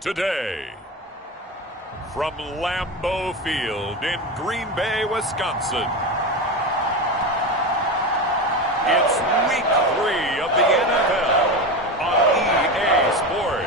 Today, from Lambeau Field in Green Bay, Wisconsin, it's Week 3 of the NFL on EA Sports.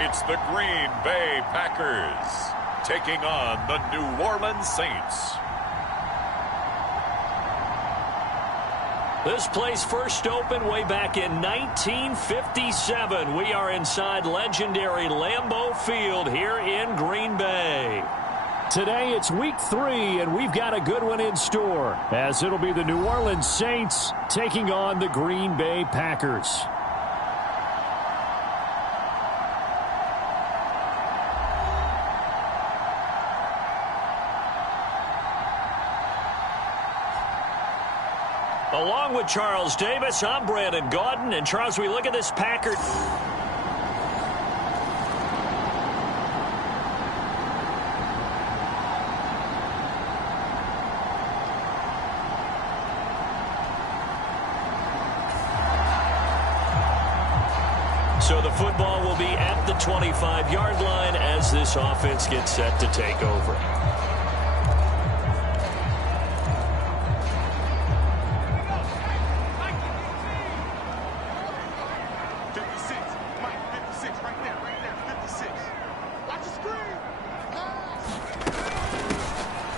It's the Green Bay Packers taking on the New Orleans Saints. This place first opened way back in 1957. We are inside legendary Lambeau Field here in Green Bay. Today it's Week 3, and we've got a good one in store, as it'll be the New Orleans Saints taking on the Green Bay Packers. Along with Charles Davis, I'm Brandon Gaudin. And Charles, we look at this Packard. So the football will be at the 25-yard line as this offense gets set to take over.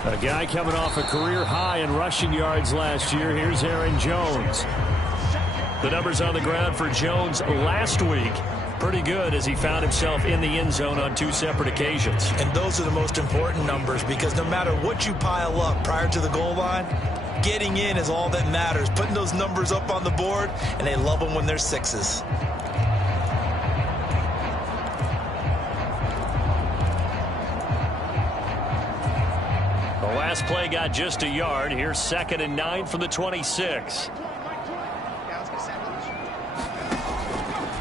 A guy coming off a career high in rushing yards last year. Here's Aaron Jones. The numbers on the ground for Jones last week, pretty good as he found himself in the end zone on 2 separate occasions. And those are the most important numbers, because no matter what you pile up prior to the goal line, getting in is all that matters. Putting those numbers up on the board, and they love them when they're 6s. Last play got just a yard. Here's 2nd and 9 from the 26.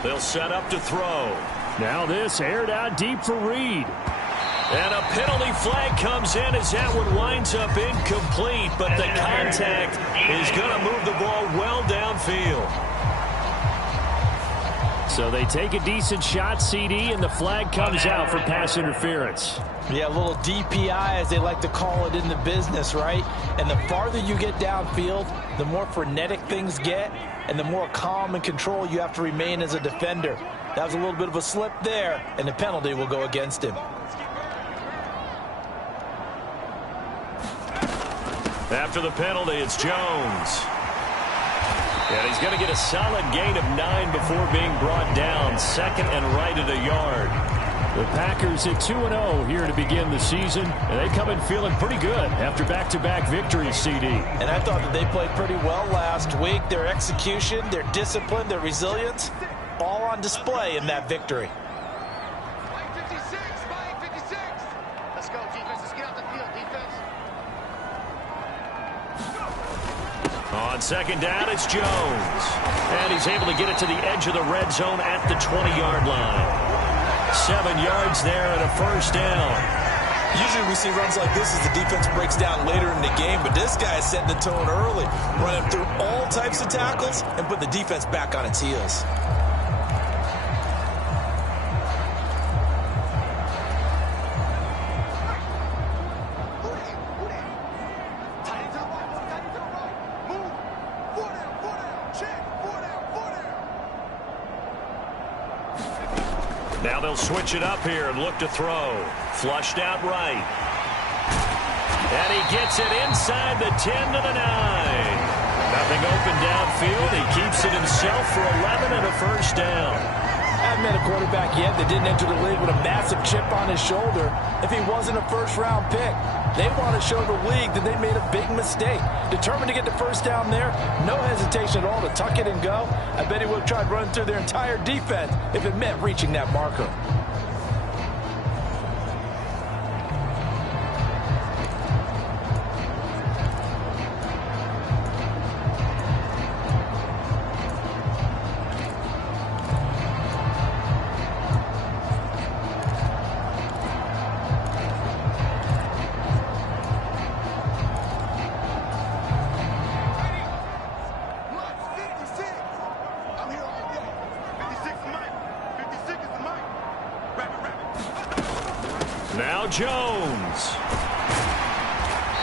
They'll set up to throw. Now this aired out deep for Reed. And a penalty flag comes in as that one winds up incomplete, but the contact is going to move the ball well downfield. So they take a decent shot, CD, and the flag comes out for pass interference. Yeah, a little DPI, as they like to call it in the business, right? And the farther you get downfield, the more frenetic things get, and the more calm and control you have to remain as a defender. That was a little bit of a slip there, and the penalty will go against him. After the penalty, it's Jones. And he's going to get a solid gain of 9 before being brought down. 2nd and right at a yard. The Packers at 2-0 here to begin the season, and they come in feeling pretty good after back-to-back victories, CD. And I thought that they played pretty well last week. Their execution, their discipline, their resilience, all on display in that victory. Let's go, defense. Let's get out the field, defense. On 2nd down, it's Jones. And he's able to get it to the edge of the red zone at the 20-yard line. 7 yards there and a 1st down. Usually we see runs like this as the defense breaks down later in the game, but this guy is setting the tone early, running through all types of tackles and put the defense back on its heels. Now they'll switch it up here and look to throw. Flushed out right. And he gets it inside the 10 to the 9. Nothing open downfield. He keeps it himself for 11 and a 1st down. I haven't met a quarterback yet that didn't enter the league with a massive chip on his shoulder if he wasn't a 1st-round pick. They want to show the league that they made a big mistake. Determined to get the 1st down there, no hesitation at all to tuck it and go. I bet he would have tried running through their entire defense if it meant reaching that marker. Now Jones.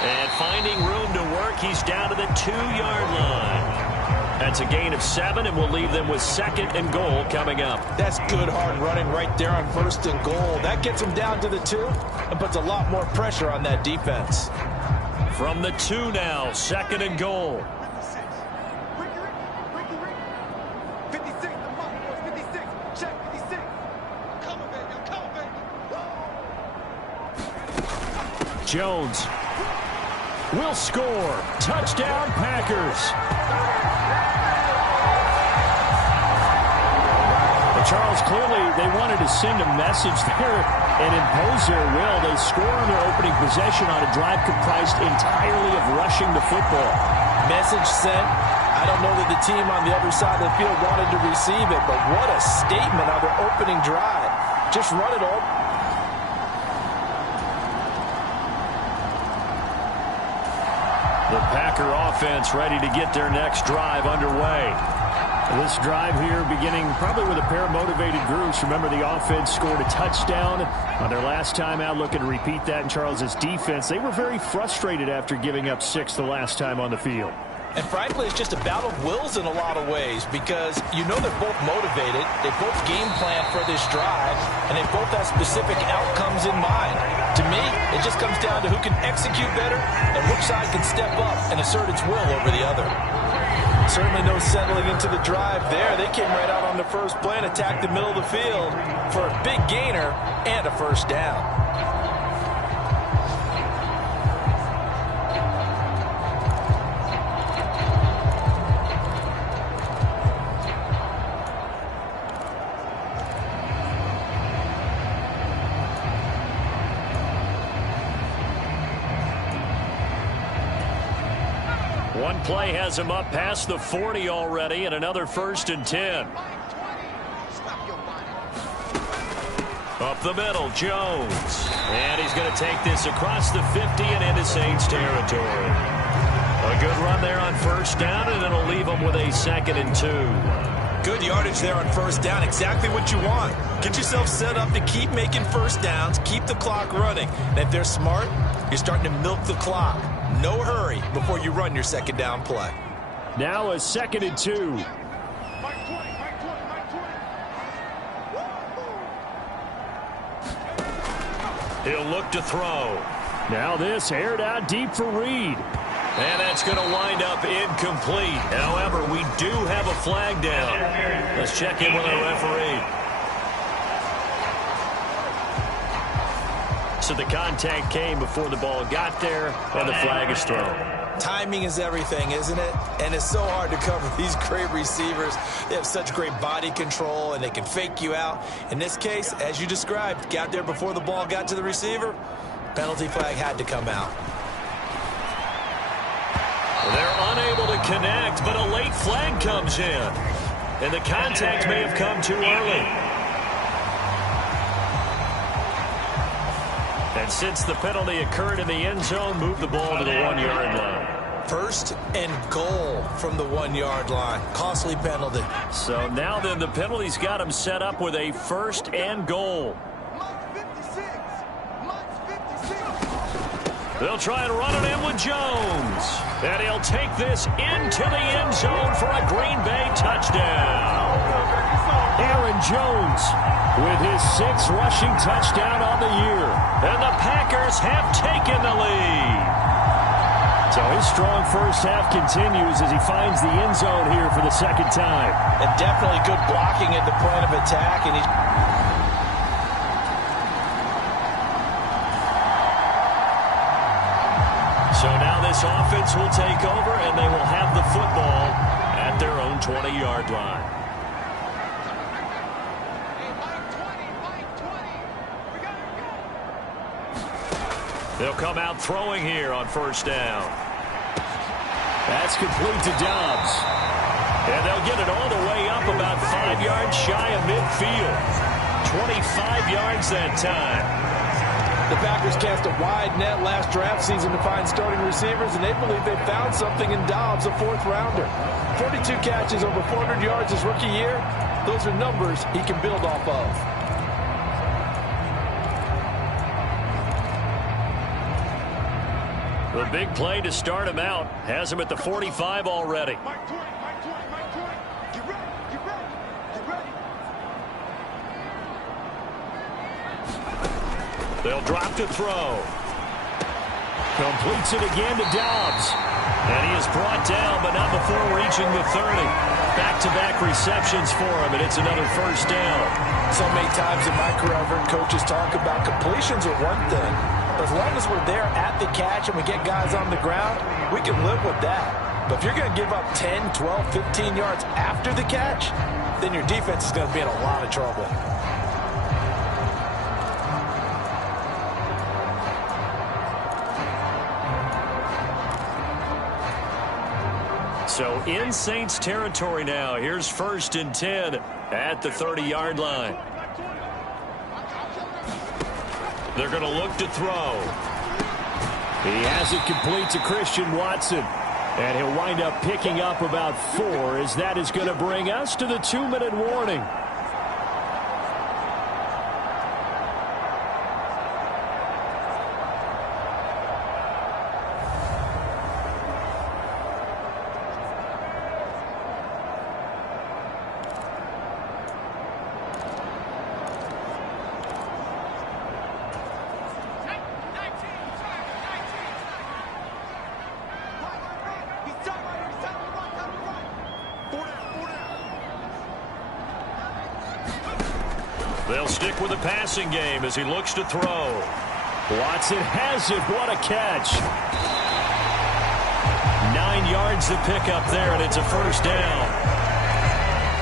And finding room to work, he's down to the 2-yard line. That's a gain of 7, and we'll leave them with 2nd and goal coming up. That's good hard running right there on 1st and goal. That gets them down to the 2 and puts a lot more pressure on that defense. From the 2 now, 2nd and goal. 56, the mark was 56. Check 56. Come on, baby. Come on, baby. Jones will score. Touchdown, Packers. Charles, clearly they wanted to send a message there and impose their will. They score on their opening possession on a drive comprised entirely of rushing the football. Message sent. I don't know that the team on the other side of the field wanted to receive it, but what a statement on their opening drive. Just run it all. The Packer offense ready to get their next drive underway. This drive here beginning probably with a pair of motivated groups. Remember, the offense scored a touchdown on their last time out. Looking to repeat that in Charles's defense. They were very frustrated after giving up 6 the last time on the field. And frankly, it's just a battle of wills in a lot of ways because you know they're both motivated. They both game plan for this drive, and they both have specific outcomes in mind. To me, it just comes down to who can execute better and which side can step up and assert its will over the other. Certainly no settling into the drive there. They came right out on the first play and attacked the middle of the field for a big gainer and a first down. One play has him up past the 40 already, and another 1st and 10. Up the middle, Jones. And he's going to take this across the 50 and into Saints territory. A good run there on 1st down, and it'll leave them with a 2nd and 2. Good yardage there on 1st down. Exactly what you want. Get yourself set up to keep making 1st downs, keep the clock running. And if they're smart, you're starting to milk the clock. No hurry before you run your 2nd down play. Now a 2nd and 2. He'll look to throw. Now this aired out deep for Reed. And that's going to wind up incomplete. However, we do have a flag down. Let's check in with our referee. So the contact came before the ball got there, and the flag is thrown. Timing is everything, isn't it? And it's so hard to cover these great receivers. They have such great body control, and they can fake you out. In this case, as you described, got there before the ball got to the receiver. Penalty flag had to come out. They're unable to connect, but a late flag comes in. And the contact may have come too early. And since the penalty occurred in the end zone, move the ball to the 1-yard line. 1st and goal from the 1-yard line. Costly penalty. So now then the penalty's got him set up with a 1st and goal. They'll try and run it in with Jones. And he'll take this into the end zone for a Green Bay touchdown. Aaron Jones with his 6th rushing touchdown on the year. And the Packers have taken the lead. So his strong first half continues as he finds the end zone here for the 2nd time. And definitely good blocking at the point of attack. And So now this offense will take over, and they will have the football at their own 20-yard line. They'll come out throwing here on 1st down. That's complete to Dobbs. And they'll get it all the way up about 5 yards shy of midfield. 25 yards that time. the Packers cast a wide net last draft season to find starting receivers, and they believe they found something in Dobbs, a 4th rounder. 42 catches, over 400 yards his rookie year. Those are numbers he can build off of. The big play to start him out has him at the 45 already. Mike 20, Mike 20, Mike 20. Get ready, get ready, get ready. They'll drop to throw. Completes it again to Dobbs. And he is brought down, but not before reaching the 30. Back-to-back receptions for him, and it's another first down. So many times in my career, I've heard coaches talk about completions are one thing. As long as we're there at the catch and we get guys on the ground, we can live with that. But if you're going to give up 10, 12, 15 yards after the catch, then your defense is going to be in a lot of trouble. So in Saints territory now. Here's 1st and 10 at the 30-yard line. They're going to look to throw. He has it complete to Christian Watson. And he'll wind up picking up about 4 as that is going to bring us to the 2-minute warning. They'll stick with the passing game as he looks to throw. Watson has it. What a catch. 9 yards to pick up there, and it's a first down.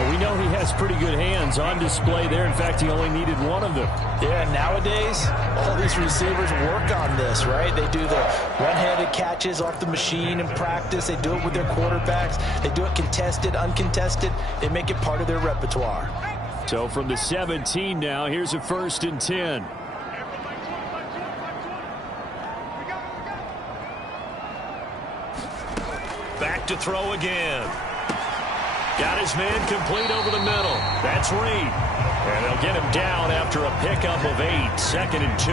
Well, we know he has pretty good hands on display there. In fact, he only needed one of them. Yeah, nowadays, all these receivers work on this, right? They do the one-handed catches off the machine in practice. They do it with their quarterbacks. They do it contested, uncontested. They make it part of their repertoire. So from the 17 now, here's a 1st and 10. Back to throw again. Got his man complete over the middle. That's Reed. And they'll get him down after a pickup of 8. 2nd and 2.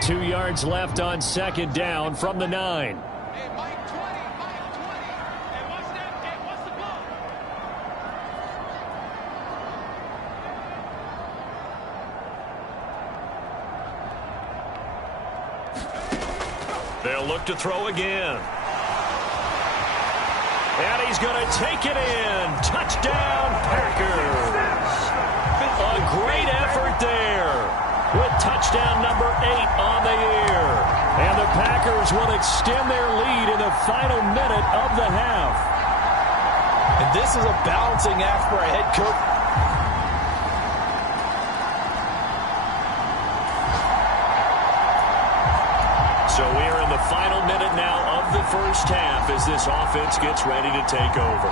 2 yards left on 2nd down from the 9. Hey, Mike 20, Mike 20. Hey, what's that? Hey, what's the ball? They'll look to throw again. And he's going to take it in. Touchdown, Packers. A great effort there, with touchdown number 8 on the year. And the Packers will extend their lead in the final minute of the half. And this is a balancing act for a head coach. So we are in the final minute now of the first half as this offense gets ready to take over.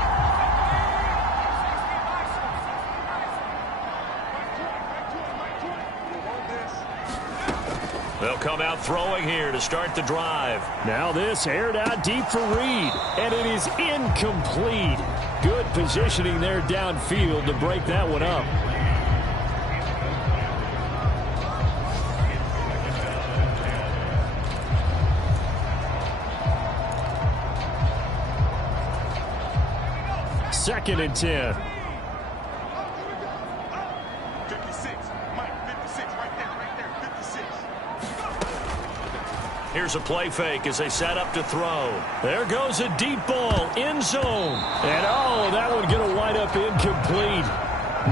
They'll come out throwing here to start the drive. Now this aired out deep for Reed, and it is incomplete. Good positioning there downfield to break that one up. Second and 10. 56. Mike, 56. Right there, 56. Here's a play fake as they set up to throw. There goes a deep ball, end zone. And oh, that one going to wind up incomplete.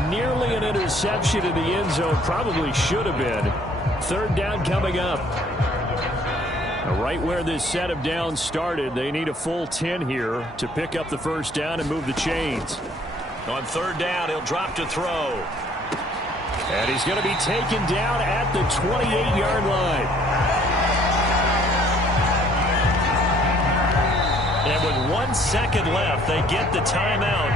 Nearly an interception in the end zone. Probably should have been. 3rd down coming up. Right where this set of downs started, they need a full 10 here to pick up the first down and move the chains. On 3rd down, he'll drop to throw. And he's going to be taken down at the 28-yard line. And with 1 second left, they get the timeout,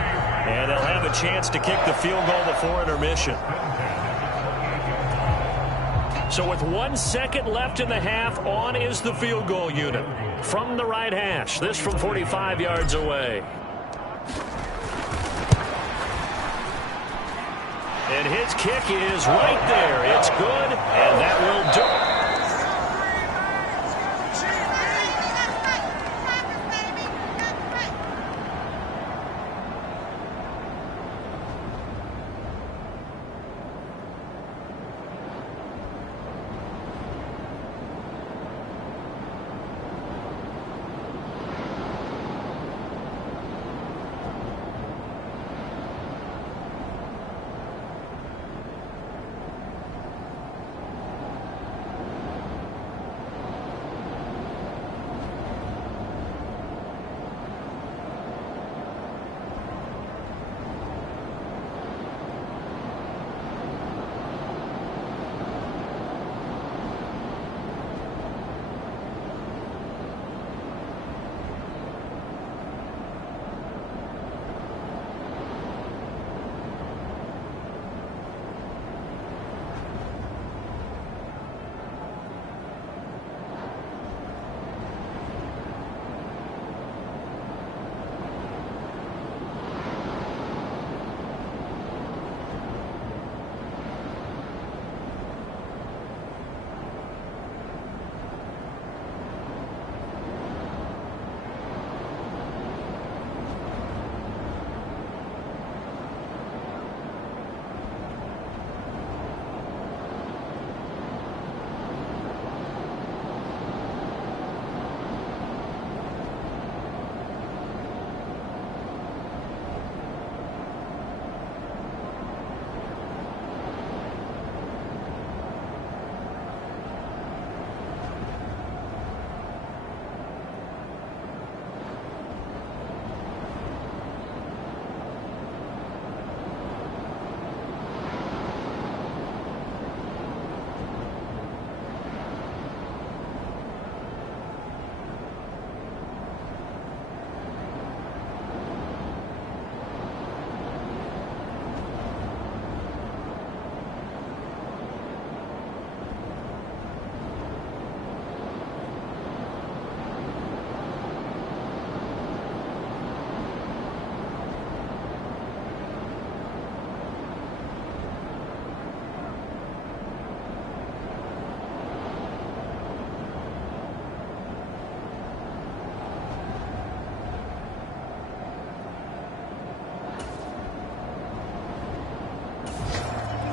and they'll have a chance to kick the field goal before intermission. So with 1 second left in the half, on is the field goal unit from the right hash. This from 45 yards away. And his kick is right there. It's good, and that will do it.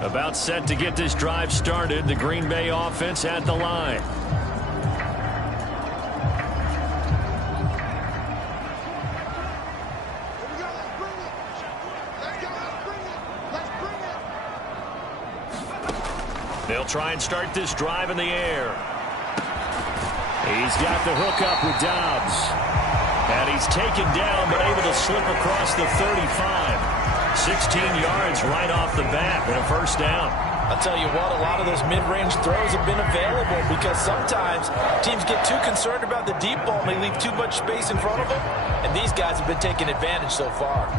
About set to get this drive started. The Green Bay offense at the line. They'll try and start this drive in the air. He's got the hook up with Dobbs. And he's taken down but able to slip across the 35. 16 yards right off the bat and a first down. I'll tell you what, a lot of those mid-range throws have been available because sometimes teams get too concerned about the deep ball and they leave too much space in front of them. And these guys have been taking advantage so far.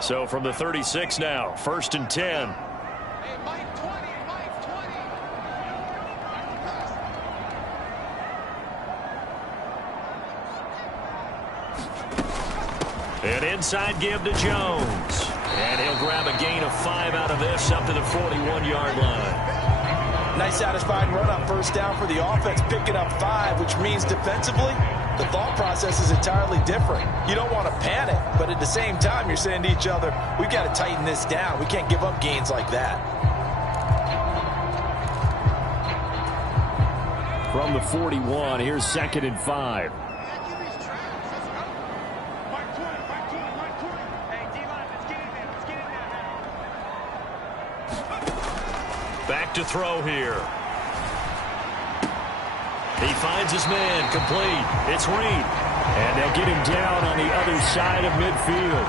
So from the 36 now, 1st and 10. Hey, Mike 20, Mike 20. An inside give to Jones. And he'll grab a gain of 5 out of this up to the 41-yard line. Nice satisfying run on first down for the offense, picking up 5, which means defensively, the thought process is entirely different. You don't want to panic, but at the same time, you're saying to each other, we've got to tighten this down. We can't give up gains like that. From the 41, here's 2nd and 5. Back to throw here. He finds his man, complete. It's Reed. And they'll get him down on the other side of midfield.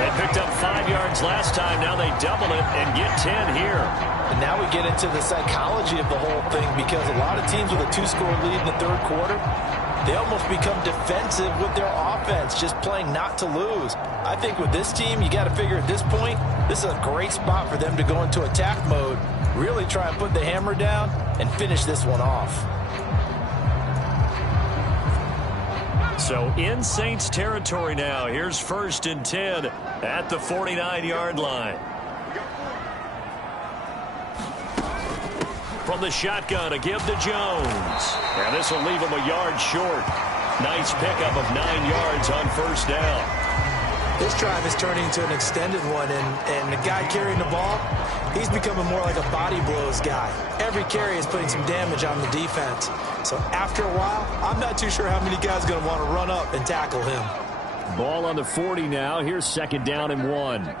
They picked up 5 yards last time. Now they double it and get 10 here. And now we get into the psychology of the whole thing because a lot of teams with a 2-score lead in the third quarter, they almost become defensive with their offense, just playing not to lose. I think with this team, you got to figure at this point, this is a great spot for them to go into attack mode, really try and put the hammer down and finish this one off. So in Saints territory now. Here's 1st and 10 at the 49-yard line. From the shotgun, a give to Jones. And this will leave him a yard short. Nice pickup of 9 yards on 1st down. This drive is turning into an extended one, and the guy carrying the ball, he's becoming more like a body blows guy. Every carry is putting some damage on the defense. So after a while, I'm not too sure how many guys are going to want to run up and tackle him. Ball on the 40 now. Here's 2nd down and 1.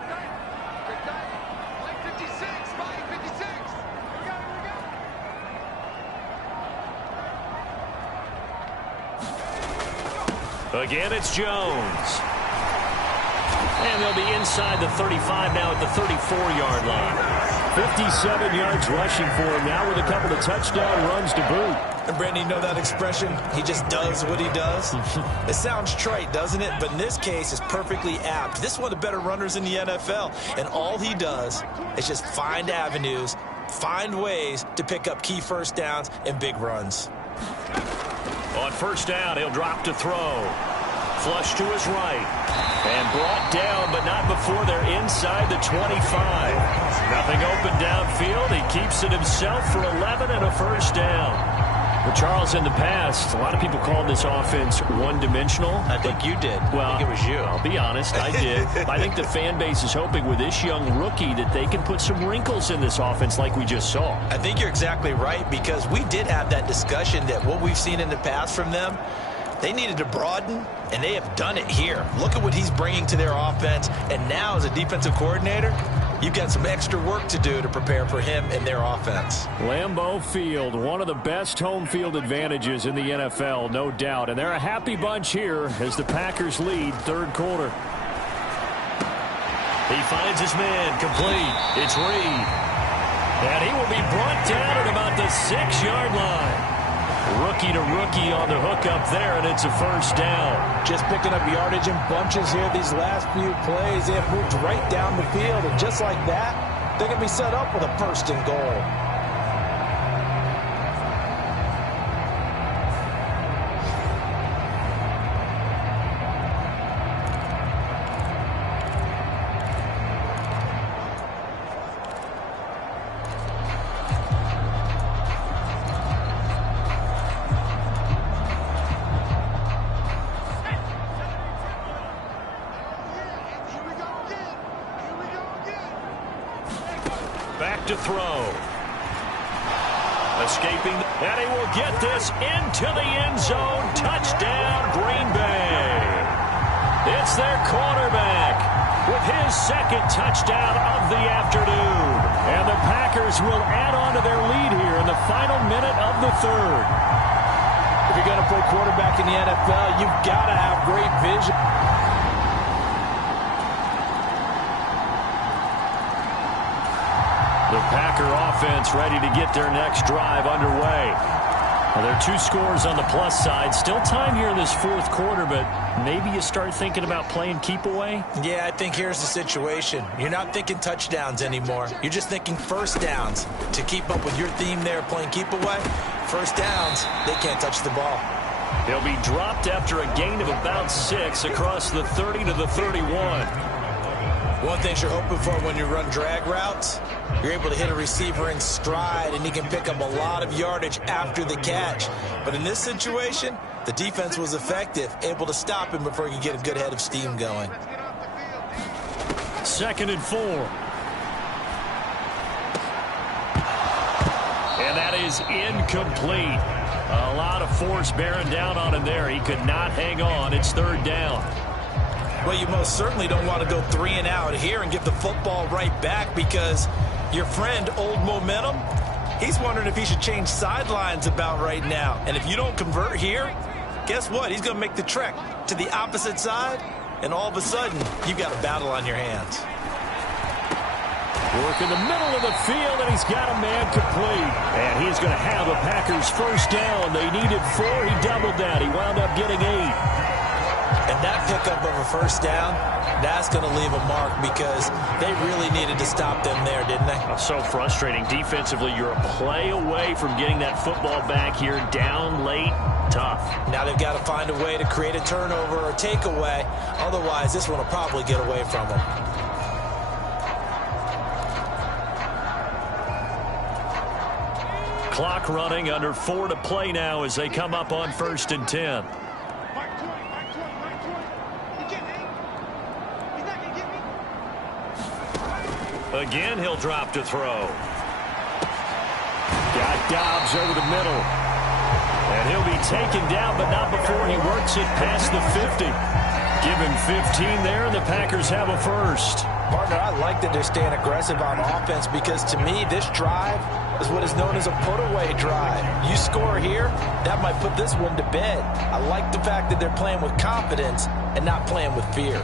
Again, it's Jones. And they'll be inside the 35 now at the 34-yard line. 57 yards rushing for him now with a couple of touchdown runs to boot. And Brandon, you know that expression? He just does what he does. It sounds trite, doesn't it? But in this case, it's perfectly apt. This is one of the better runners in the NFL. And all he does is just find avenues, find ways to pick up key 1st downs and big runs. On 1st down, he'll drop to throw. Flush to his right. And brought down, but not before they're inside the 25. Nothing open downfield. He keeps it himself for 11 and a 1st down. Well, Charles, in the past, a lot of people called this offense one-dimensional. I think you did. Well, I think it was you. I'll be honest, I did. I think the fan base is hoping with this young rookie that they can put some wrinkles in this offense like we just saw. I think you're exactly right, because we did have that discussion that what we've seen in the past from them, they needed to broaden, and they have done it here. Look at what he's bringing to their offense, and now as a defensive coordinator, you've got some extra work to do to prepare for him and their offense. Lambeau Field, one of the best home field advantages in the NFL, no doubt. And they're a happy bunch here as the Packers lead 3rd quarter. He finds his man complete. It's Reed. And he will be brought down at about the 6-yard line. Rookie to rookie on the hook up there, and it's a 1st down. Just picking up yardage in bunches here these last few plays. They have moved right down the field, and just like that, they're going to be set up with a 1st and goal. Back to throw. Escaping, and he will get this into the end zone. Touchdown, Green Bay. It's their quarterback with his 2nd touchdown of the afternoon. And the Packers will add on to their lead here in the final minute of the 3rd. If you're going to play quarterback in the NFL, you've got to have great vision. The Packer offense ready to get their next drive underway. Well, there are 2 scores on the plus side. Still time here in this 4th quarter, but maybe you start thinking about playing keep away? Yeah, I think here's the situation. You're not thinking touchdowns anymore. You're just thinking 1st downs. To keep up with your theme there, playing keep away, 1st downs, they can't touch the ball. He'll be dropped after a gain of about 6 across the 30 to the 31. One thing you're hoping for when you run drag routes, you're able to hit a receiver in stride, and he can pick up a lot of yardage after the catch. But in this situation, the defense was effective, able to stop him before he could get a good head of steam going. 2nd and 4. And that is incomplete. A lot of force bearing down on him there. He could not hang on. It's 3rd down. Well, you most certainly don't want to go 3 and out here and give the football right back, because your friend, Old Momentum, he's wondering if he should change sidelines about right now. And if you don't convert here, guess what? He's going to make the trek to the opposite side, and all of a sudden, you've got a battle on your hands. Work in the middle of the field, and he's got a man complete. And he's going to have a Packers first down. They needed 4. He doubled that. He wound up getting 8. And that pickup of a first down, that's going to leave a mark because they really needed to stop them there, didn't they? Oh, so frustrating. Defensively, you're a play away from getting that football back here down late. Tough. Now they've got to find a way to create a turnover or takeaway. Otherwise, this one will probably get away from them. Clock running, under 4 to play now as they come up on 1st and 10. Again, he'll drop to throw. Got Dobbs over the middle. And he'll be taken down, but not before he works it past the 50. Give him 15 there, and the Packers have a first. Partner, I like that they're staying aggressive on offense because, to me, this drive is what is known as a put-away drive. You score here, that might put this one to bed. I like the fact that they're playing with confidence and not playing with fear.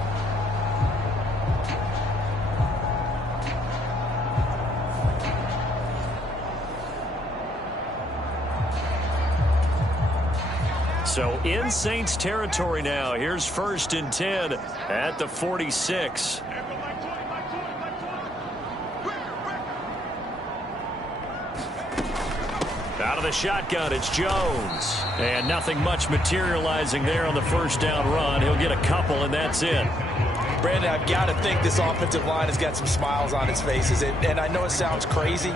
So in Saints territory now. Here's 1st and 10 at the 46. Out of the shotgun, it's Jones. And nothing much materializing there on the first down run. He'll get a couple, and that's it. Brandon, I've got to think this offensive line has got some smiles on its faces. And I know it sounds crazy,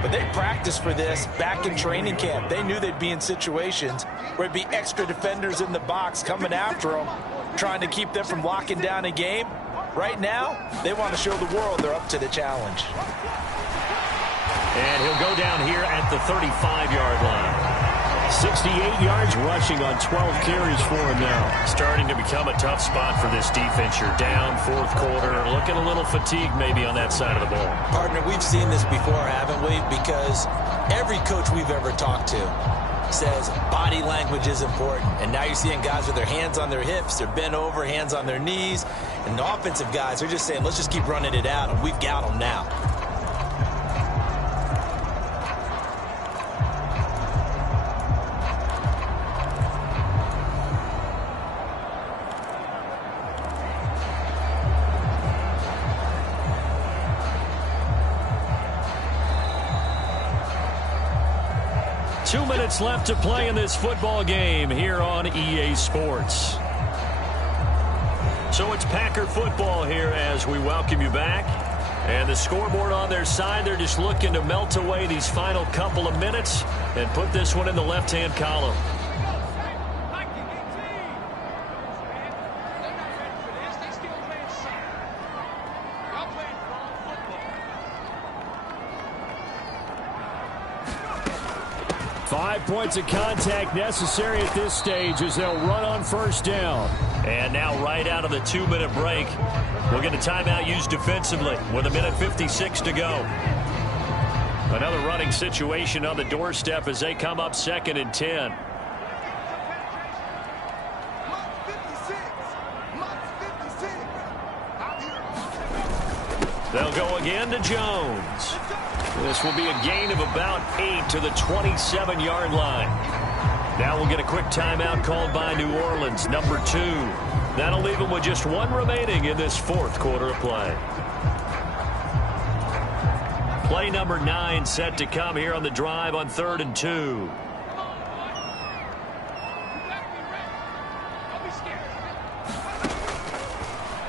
but they practiced for this back in training camp. They knew they'd be in situations where it'd be extra defenders in the box coming after them, trying to keep them from locking down a game. Right now, they want to show the world they're up to the challenge. And he'll go down here at the 35-yard line. 68 yards rushing on 12 carries for him now. Starting to become a tough spot for this defense. You're down 4th quarter. Looking a little fatigued maybe on that side of the ball. Partner, we've seen this before, haven't we? Because every coach we've ever talked to says body language is important. And now you're seeing guys with their hands on their hips, they're bent over, hands on their knees. And the offensive guys are just saying, let's just keep running it out, and we've got them now. Minutes left to play in this football game here on EA Sports. So it's Packer football here as we welcome you back. And the scoreboard on their side, they're just looking to melt away these final couple of minutes and put this one in the left-hand column. Points of contact necessary at this stage as they'll run on first down. And now right out of the 2-minute break, we'll get a timeout used defensively with 1:56 to go. Another running situation on the doorstep as they come up 2nd and 10. They'll go again to Jones. This will be a gain of about 8 to the 27-yard line. Now we'll get a quick timeout called by New Orleans, number 2. That'll leave them with just 1 remaining in this 4th quarter of play. Play number 9 set to come here on the drive on 3rd and 2.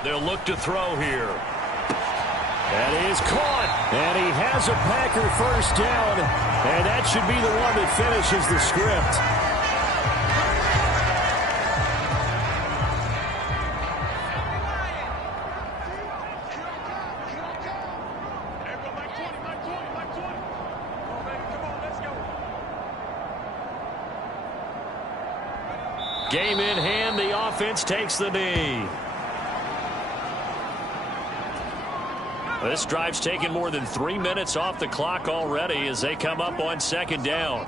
They'll look to throw here. That is caught, and he has a Packer first down, and that should be the one that finishes the script. Game in hand, the offense takes the knee. This drive's taken more than 3 minutes off the clock already as they come up on 2nd down.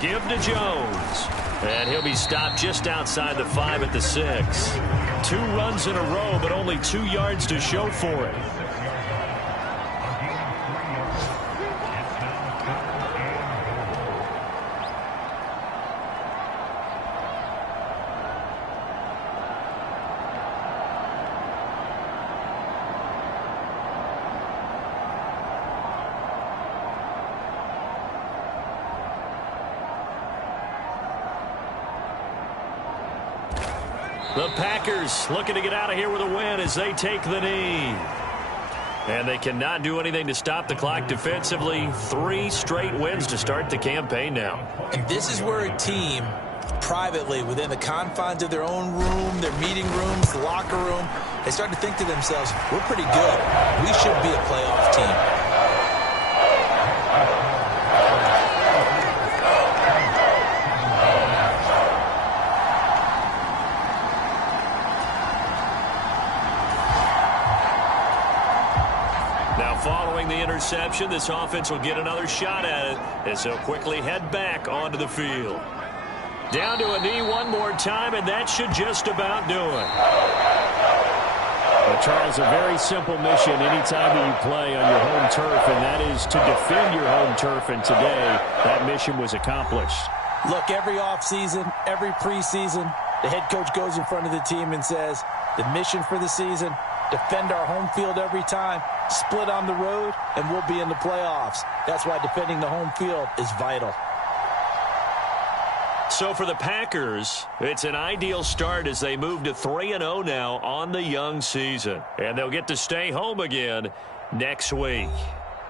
give to Jones. And he'll be stopped just outside the 5 at the 6. 2 runs in a row, but only 2 yards to show for it. The Packers looking to get out of here with a win as they take the knee. And they cannot do anything to stop the clock defensively. 3 straight wins to start the campaign now. And this is where a team, privately, within the confines of their own room, their meeting rooms, the locker room, they start to think to themselves, we're pretty good. We should be a playoff team. Following the interception, this offense will get another shot at it as they'll quickly head back onto the field. Down to a knee one more time, and that should just about do it. Well, Charles, a very simple mission anytime that you play on your home turf, and that is to defend your home turf, and today that mission was accomplished. Look, every offseason, every preseason, the head coach goes in front of the team and says, the mission for the season, defend our home field every time, split on the road, and we'll be in the playoffs. That's why defending the home field is vital. So for the Packers, it's an ideal start as they move to 3-0 now on the young season. And they'll get to stay home again next week.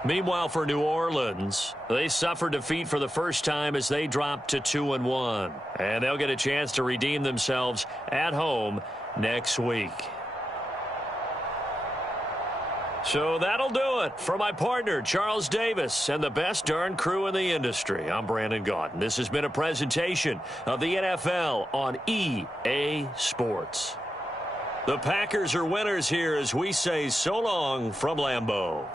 Meanwhile, for New Orleans, they suffered defeat for the first time as they dropped to 2-1. And they'll get a chance to redeem themselves at home next week. So that'll do it for my partner, Charles Davis, and the best darn crew in the industry. I'm Brandon Gaudin. This has been a presentation of the NFL on EA Sports. The Packers are winners here as we say so long from Lambeau.